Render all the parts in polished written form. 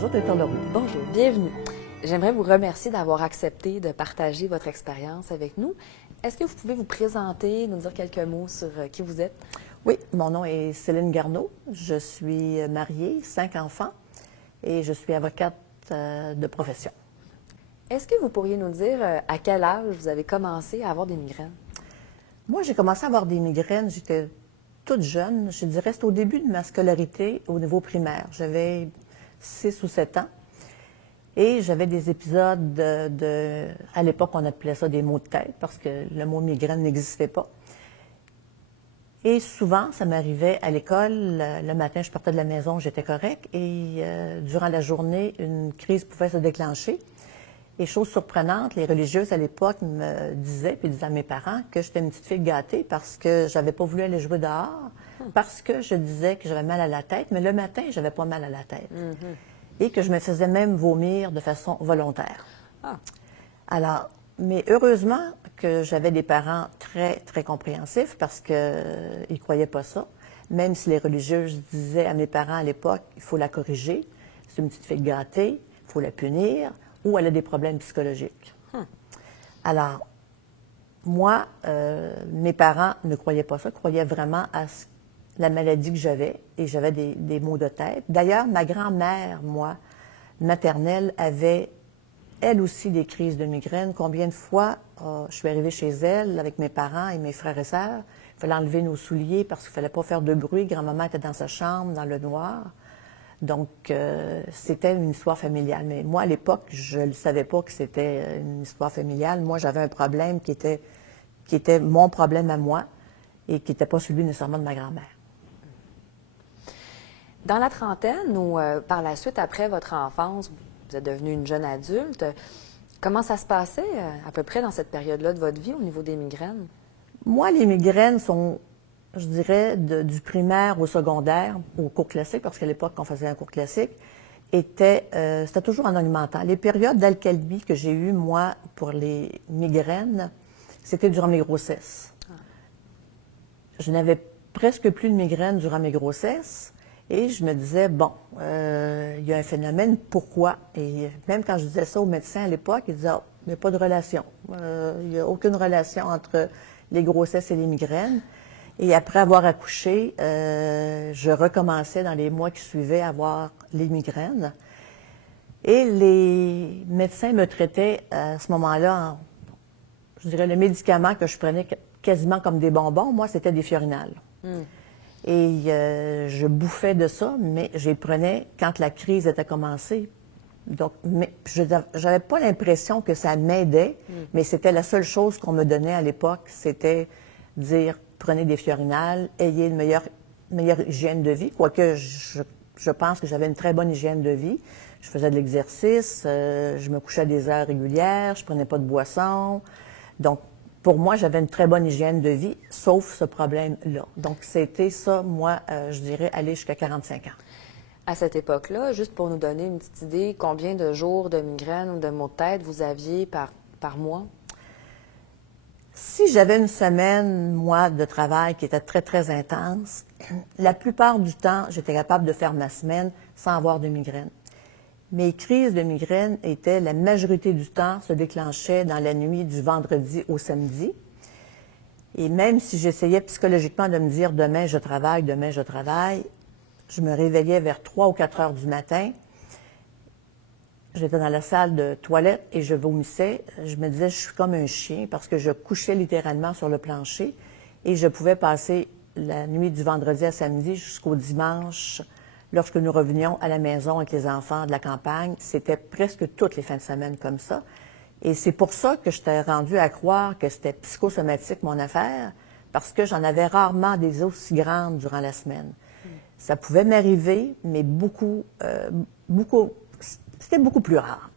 Bonjour, Dr. Leroux. Bonjour, bienvenue. J'aimerais vous remercier d'avoir accepté de partager votre expérience avec nous. Est-ce que vous pouvez vous présenter, nous dire quelques mots sur qui vous êtes? Oui, mon nom est Céline Garneau. Je suis mariée, 5 enfants et je suis avocate de profession. Est-ce que vous pourriez nous dire à quel âge vous avez commencé à avoir des migraines? Moi, j'ai commencé à avoir des migraines, j'étais toute jeune. Je dirais c'était au début de ma scolarité au niveau primaire. J'avais 6 ou 7 ans et j'avais des épisodes à l'époque, on appelait ça des maux de tête parce que le mot migraine n'existait pas. Et souvent, ça m'arrivait à l'école, le matin, je partais de la maison, j'étais correcte, et durant la journée, une crise pouvait se déclencher. Et chose surprenante, les religieuses à l'époque me disaient, puis disaient à mes parents, que j'étais une petite fille gâtée parce que j'avais pas voulu aller jouer dehors, parce que je disais que j'avais mal à la tête, mais le matin, j'avais pas mal à la tête. Et que je me faisais même vomir de façon volontaire. Alors, mais heureusement que j'avais des parents très, très compréhensifs parce qu'ils ne croyaient pas ça. Même si les religieuses disaient à mes parents à l'époque, il faut la corriger, c'est une petite fille gâtée, il faut la punir, ou elle a des problèmes psychologiques. Alors, moi, mes parents ne croyaient pas ça, croyaient vraiment à la maladie que j'avais, et j'avais des maux de tête. D'ailleurs, ma grand-mère, moi, maternelle, avait elle aussi des crises de migraine. Combien de fois je suis arrivée chez elle avec mes parents et mes frères et sœurs. Il fallait enlever nos souliers parce qu'il ne fallait pas faire de bruit. Grand-maman était dans sa chambre, dans le noir. Donc, c'était une histoire familiale. Mais moi, à l'époque, je ne savais pas que c'était une histoire familiale. Moi, j'avais un problème qui était mon problème à moi et qui n'était pas celui nécessairement de ma grand-mère. Dans la trentaine ou par la suite, après votre enfance, vous êtes devenue une jeune adulte. Comment ça se passait à peu près dans cette période-là de votre vie au niveau des migraines? Moi, les migraines sont, je dirais, du primaire au secondaire, au cours classique, parce qu'à l'époque, quand on faisait un cours classique, c'était toujours en augmentant. Les périodes d'alcalmie que j'ai eues, moi, pour les migraines, c'était durant mes grossesses. Je n'avais presque plus de migraines durant mes grossesses. Et je me disais, bon, il y a un phénomène, pourquoi? Et même quand je disais ça aux médecins à l'époque, ils disaient, oh, il n'y a pas de relation. Il n'y a aucune relation entre les grossesses et les migraines. Et après avoir accouché, je recommençais dans les mois qui suivaient à avoir les migraines. Et les médecins me traitaient à ce moment-là, je dirais, le médicament que je prenais quasiment comme des bonbons, moi, c'était des fiorinales. Et je bouffais de ça, mais je les prenais quand la crise était commencée. Donc, mais je n'avais pas l'impression que ça m'aidait, mais c'était la seule chose qu'on me donnait à l'époque, c'était dire, prenez des fiorinales, ayez une meilleure hygiène de vie, quoique je pense que j'avais une très bonne hygiène de vie. Je faisais de l'exercice, je me couchais à des heures régulières, je prenais pas de boisson. Donc, pour moi, j'avais une très bonne hygiène de vie, sauf ce problème-là. Donc, c'était ça, moi, je dirais, aller jusqu'à 45 ans. À cette époque-là, juste pour nous donner une petite idée, combien de jours de migraines ou de maux de tête vous aviez par mois? Si j'avais une semaine, moi, de travail qui était très, très intense, la plupart du temps, j'étais capable de faire ma semaine sans avoir de migraine. Mes crises de migraine étaient, la majorité du temps, se déclenchaient dans la nuit du vendredi au samedi. Et même si j'essayais psychologiquement de me dire « demain je travaille, je me réveillais vers 3 ou 4 heures du matin. J'étais dans la salle de toilette et je vomissais. Je me disais « je suis comme un chien » parce que je couchais littéralement sur le plancher et je pouvais passer la nuit du vendredi à samedi jusqu'au dimanche. Lorsque nous revenions à la maison avec les enfants de la campagne, c'était presque toutes les fins de semaine comme ça. Et c'est pour ça que j'étais rendue à croire que c'était psychosomatique, mon affaire, parce que j'en avais rarement des aussi grandes durant la semaine. Ça pouvait m'arriver, mais c'était beaucoup plus rare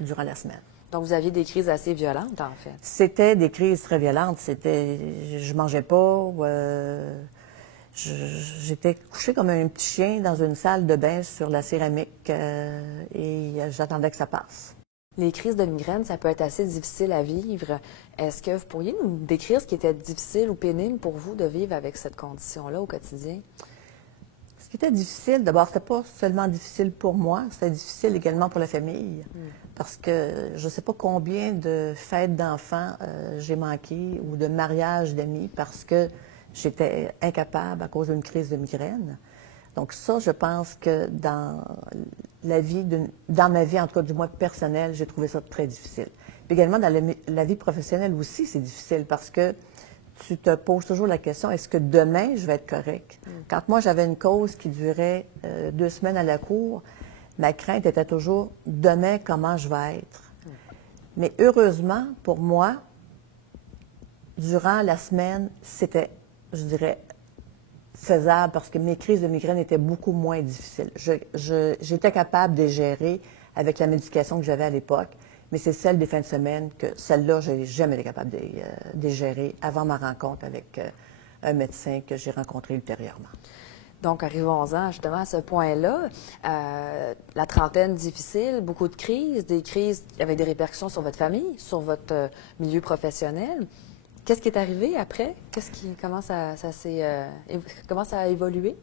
durant la semaine. Donc, vous aviez des crises assez violentes, en fait. C'était des crises très violentes. Je mangeais pas. J'étais couchée comme un petit chien dans une salle de bain sur la céramique et j'attendais que ça passe. Les crises de migraine, ça peut être assez difficile à vivre. Est-ce que vous pourriez nous décrire ce qui était difficile ou pénible pour vous de vivre avec cette condition-là au quotidien? Ce qui était difficile, d'abord, c'était pas seulement difficile pour moi, c'était difficile également pour la famille. Parce que je ne sais pas combien de fêtes d'enfants j'ai manqué ou de mariages d'amis parce que j'étais incapable à cause d'une crise de migraine. Donc ça, je pense que dans ma vie, en tout cas du moins personnelle, j'ai trouvé ça très difficile. Puis également dans la vie professionnelle aussi, c'est difficile parce que tu te poses toujours la question, est-ce que demain, je vais être correct? Quand moi, j'avais une cause qui durait 2 semaines à la cour, ma crainte était toujours, demain, comment je vais être? Mais heureusement, pour moi, durant la semaine, c'était, je dirais, faisable parce que mes crises de migraine étaient beaucoup moins difficiles. J'étais capable de les gérer avec la médication que j'avais à l'époque, mais c'est celle des fins de semaine que celle-là, je n'ai jamais été capable de les gérer avant ma rencontre avec un médecin que j'ai rencontré ultérieurement. Donc, arrivons-en justement à ce point-là. La trentaine difficile, beaucoup de crises, des crises avec des répercussions sur votre famille, sur votre milieu professionnel. Qu'est-ce qui est arrivé après? Comment ça a évolué?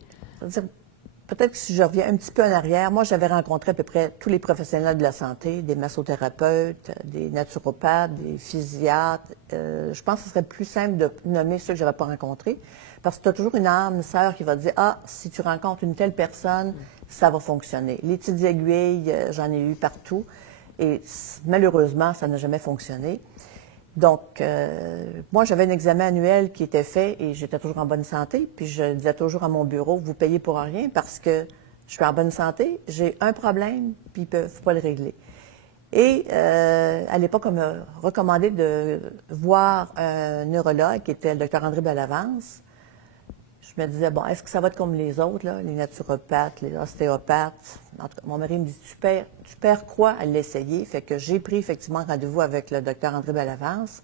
Peut-être que si je reviens un petit peu en arrière, moi, j'avais rencontré à peu près tous les professionnels de la santé, des massothérapeutes, des naturopathes, des physiatres. Je pense que ce serait plus simple de nommer ceux que je n'avais pas rencontrés, parce que tu as toujours une âme sœur qui va te dire, ah, si tu rencontres une telle personne, ça va fonctionner. Les petites aiguilles, j'en ai eu partout, et malheureusement, ça n'a jamais fonctionné. Donc, moi, j'avais un examen annuel qui était fait et j'étais toujours en bonne santé. Puis je disais toujours à mon bureau, vous payez pour rien parce que je suis en bonne santé, j'ai un problème, puis ils ne peuvent pas le régler. Et à l'époque, on m'a recommandé de voir un neurologue qui était le docteur André Bellavance. Je me disais, bon, est-ce que ça va être comme les autres, là, les naturopathes, les ostéopathes? En tout cas, mon mari me dit, tu perds quoi à l'essayer? Fait que j'ai pris effectivement rendez-vous avec le docteur André Bellavance.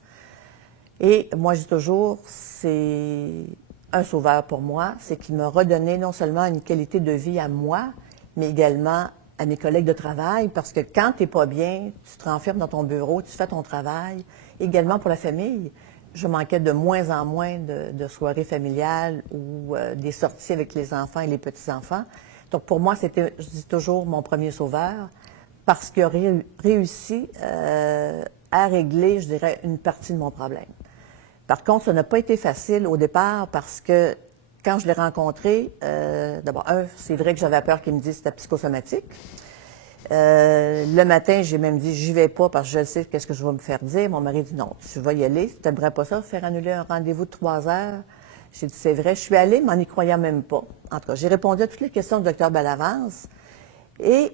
Et moi, je dis toujours, c'est un sauveur pour moi. C'est qu'il m'a redonné non seulement une qualité de vie à moi, mais également à mes collègues de travail. Parce que quand tu n'es pas bien, tu te renfermes dans ton bureau, tu fais ton travail. Également pour la famille. Je manquais de moins en moins de soirées familiales ou des sorties avec les enfants et les petits-enfants. Donc, pour moi, c'était, je dis toujours, mon premier sauveur parce qu'il a réussi à régler, je dirais, une partie de mon problème. Par contre, ça n'a pas été facile au départ parce que quand je l'ai rencontré, d'abord, c'est vrai que j'avais peur qu'il me dise que c'était psychosomatique. Le matin, j'ai même dit, j'y vais pas parce que je sais qu'est-ce que je vais me faire dire. Mon mari dit, non, tu vas y aller. Tu n'aimerais pas ça, faire annuler un rendez-vous de 3 heures? J'ai dit, c'est vrai. Je suis allée, mais en n'y croyant même pas. En tout cas, j'ai répondu à toutes les questions du docteur Bellavance. Et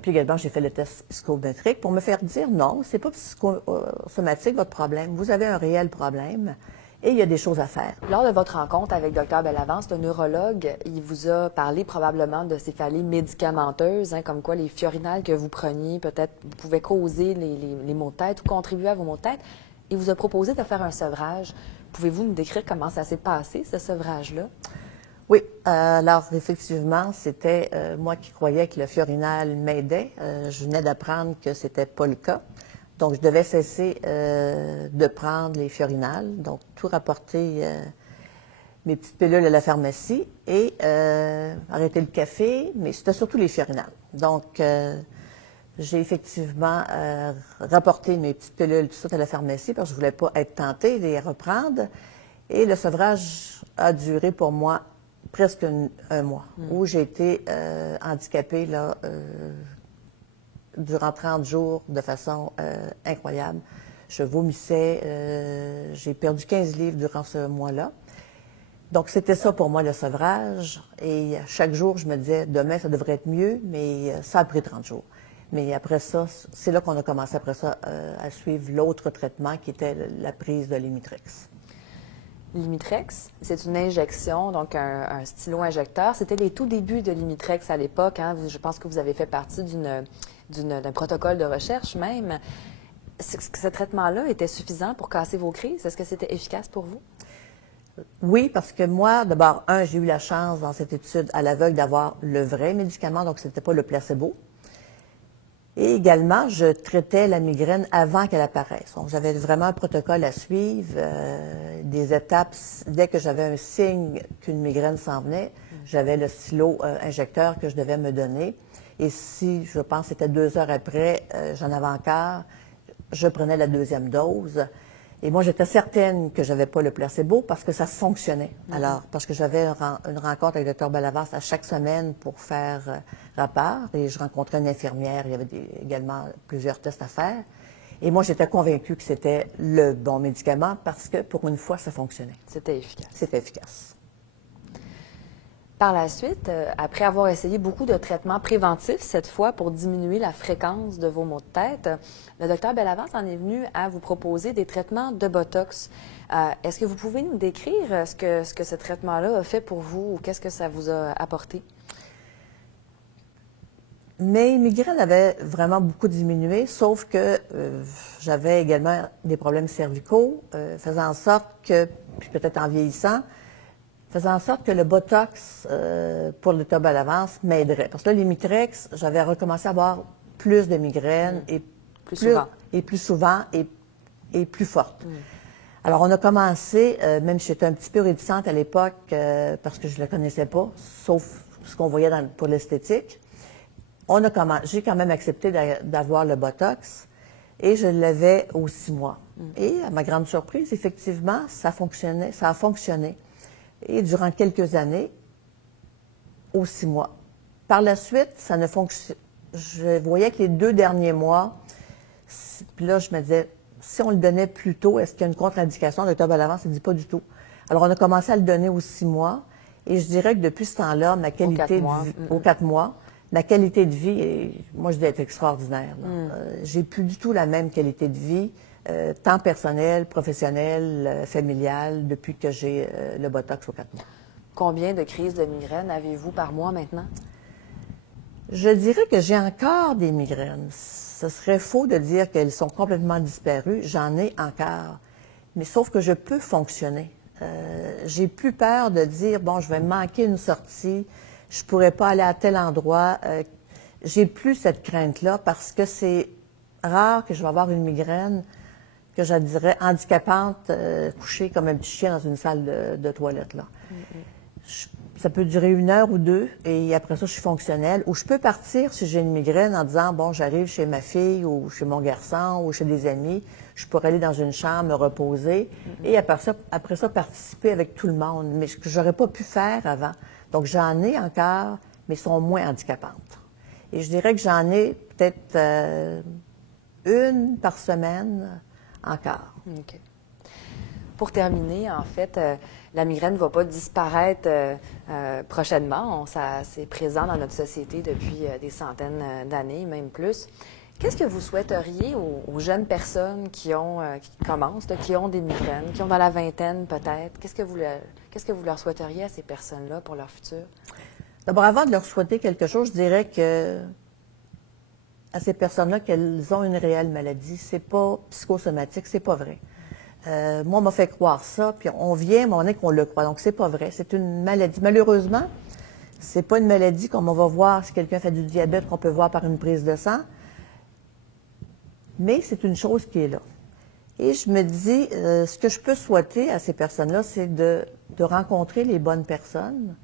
puis également, j'ai fait le test psychométrique pour me faire dire, non, c'est pas psychosomatique votre problème. Vous avez un réel problème. Et il y a des choses à faire. Lors de votre rencontre avec Dr Bellavance, le neurologue, il vous a parlé probablement de céphalie médicamenteuse, comme quoi les fiorinales que vous preniez peut-être pouvaient causer les maux de tête ou contribuer à vos maux de tête. Il vous a proposé de faire un sevrage. Pouvez-vous nous décrire comment ça s'est passé, ce sevrage-là? Oui, alors effectivement, c'était moi qui croyais que le fiorinal m'aidait. Je venais d'apprendre que c'était pas le cas. Donc, je devais cesser de prendre les fiorinales, donc tout rapporter mes petites pilules à la pharmacie et arrêter le café, mais c'était surtout les fiorinales. Donc, j'ai effectivement rapporté mes petites pilules tout ça à la pharmacie parce que je ne voulais pas être tentée de les reprendre. Et le sevrage a duré pour moi presque un mois, où j'ai été handicapée là, durant 30 jours de façon incroyable. Je vomissais, j'ai perdu 15 livres durant ce mois-là. Donc, c'était ça pour moi, le sevrage. Et chaque jour, je me disais, demain, ça devrait être mieux, mais ça a pris 30 jours. Mais après ça, c'est là qu'on a commencé après ça à suivre l'autre traitement qui était la prise de Limitrex. Limitrex, c'est une injection, donc un stylo-injecteur. C'était les tout débuts de Limitrex à l'époque. Je pense que vous avez fait partie d'un protocole de recherche même. Ce traitement-là était suffisant pour casser vos crises? Est-ce que c'était efficace pour vous? Oui, parce que moi, d'abord, j'ai eu la chance dans cette étude à l'aveugle d'avoir le vrai médicament, donc ce n'était pas le placebo. Et également, je traitais la migraine avant qu'elle apparaisse. Donc, j'avais vraiment un protocole à suivre, des étapes. Dès que j'avais un signe qu'une migraine s'en venait, j'avais le stylo injecteur que je devais me donner. Et si, je pense, c'était 2 heures après, j'en avais encore, je prenais la deuxième dose. Et moi, j'étais certaine que j'avais pas le placebo parce que ça fonctionnait. Alors, parce que j'avais une rencontre avec le Dr Bellavance à chaque semaine pour faire rapport. Et je rencontrais une infirmière. Il y avait également plusieurs tests à faire. Et moi, j'étais convaincue que c'était le bon médicament parce que, pour une fois, ça fonctionnait. C'était efficace. C'était efficace. Par la suite, après avoir essayé beaucoup de traitements préventifs, cette fois pour diminuer la fréquence de vos maux de tête, le docteur Bellavance en est venu à vous proposer des traitements de Botox. Est-ce que vous pouvez nous décrire ce que ce traitement-là a fait pour vous ou qu'est-ce que ça vous a apporté? Mes migraines avaient vraiment beaucoup diminué, sauf que j'avais également des problèmes cervicaux, faisant en sorte que, puis peut-être en vieillissant, faisant en sorte que le Botox pour le Dr Bellavance m'aiderait. Parce que là, les Mitrex, j'avais recommencé à avoir plus de migraines et plus souvent et plus fortes. Alors, on a commencé, même si j'étais un petit peu réticente à l'époque, parce que je ne le connaissais pas, sauf ce qu'on voyait pour l'esthétique. J'ai quand même accepté d'avoir le Botox et je l'avais aux 6 mois. Et à ma grande surprise, effectivement, ça a fonctionné. Et durant quelques années, aux 6 mois. Par la suite, ça ne fonctionne. Je voyais que les 2 derniers mois, puis là, je me disais, si on le donnait plus tôt, est-ce qu'il y a une contre-indication? Le Dr Bellavance ne dit pas du tout. Alors, on a commencé à le donner aux 6 mois. Et je dirais que depuis ce temps-là, ma qualité de vie, aux 4 mois, ma qualité de vie, moi, je dis être extraordinaire. J'ai plus du tout la même qualité de vie, tant personnel, professionnel, familial, depuis que j'ai le Botox aux 4 mois. Combien de crises de migraine avez-vous par mois maintenant? Je dirais que j'ai encore des migraines. Ce serait faux de dire qu'elles sont complètement disparues. J'en ai encore. Mais sauf que je peux fonctionner. J'ai plus peur de dire, bon, je vais manquer une sortie, je pourrais pas aller à tel endroit. J'ai plus cette crainte-là parce que c'est rare que je vais avoir une migraine que je dirais handicapante, couchée comme un petit chien dans une salle de toilette, là. Ça peut durer 1 heure ou 2 et après ça, je suis fonctionnelle. Ou je peux partir si j'ai une migraine en disant, bon, j'arrive chez ma fille ou chez mon garçon ou chez des amis. Je pourrais aller dans une chambre, me reposer et après ça, participer avec tout le monde. Mais ce que j'aurais pas pu faire avant. Donc, j'en ai encore, mais sont moins handicapantes. Et je dirais que j'en ai peut-être 1 par semaine encore. OK. Pour terminer, en fait, la migraine ne va pas disparaître prochainement. C'est présent dans notre société depuis des centaines d'années, même plus. Qu'est-ce que vous souhaiteriez aux jeunes personnes qui commencent, qui ont des migraines, qui ont dans la vingtaine peut-être? Qu'est-ce que vous leur souhaiteriez à ces personnes-là pour leur futur? D'abord, avant de leur souhaiter quelque chose, je dirais que à ces personnes-là qu'elles ont une réelle maladie. C'est pas psychosomatique, c'est pas vrai. Moi, on m'a fait croire ça, puis on vient, mais on est qu'on le croit. Donc, c'est pas vrai. C'est une maladie. Malheureusement, c'est pas une maladie comme on va voir si quelqu'un fait du diabète, qu'on peut voir par une prise de sang. Mais c'est une chose qui est là. Et je me dis, ce que je peux souhaiter à ces personnes-là, c'est de rencontrer les bonnes personnes.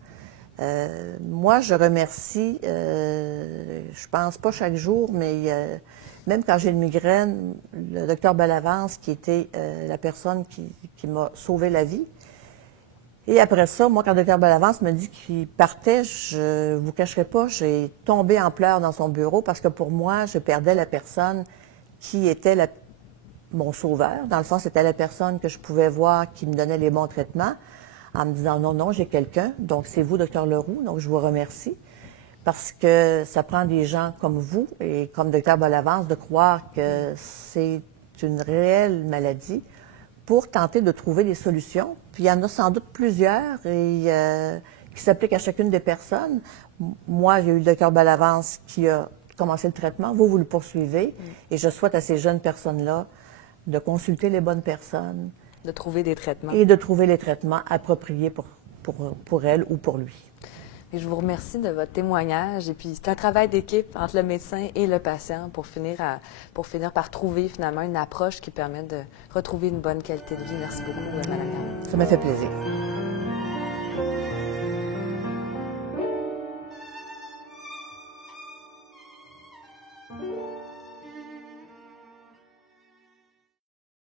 Moi, je remercie, je pense pas chaque jour, mais même quand j'ai une migraine, le docteur Bellavance, qui était la personne qui m'a sauvé la vie. Et après ça, moi, quand le docteur Bellavance me dit qu'il partait, je vous cacherai pas, j'ai tombé en pleurs dans son bureau parce que pour moi, je perdais la personne qui était mon sauveur. Dans le fond, c'était la personne que je pouvais voir qui me donnait les bons traitements en me disant non, j'ai quelqu'un, donc c'est vous, docteur Leroux, donc je vous remercie. Parce que ça prend des gens comme vous et comme docteur Bellavance de croire que c'est une réelle maladie pour tenter de trouver des solutions. Puis il y en a sans doute plusieurs et qui s'appliquent à chacune des personnes. Moi, j'ai eu le docteur Bellavance qui a commencé le traitement. Vous le poursuivez. Et je souhaite à ces jeunes personnes-là de consulter les bonnes personnes. De trouver des traitements. Et de trouver les traitements appropriés pour elles ou pour lui. Et je vous remercie de votre témoignage. Et puis, c'est un travail d'équipe entre le médecin et le patient pour finir par trouver finalement une approche qui permet de retrouver une bonne qualité de vie. Merci beaucoup, Mme Herman. Ça m'a fait plaisir. Merci.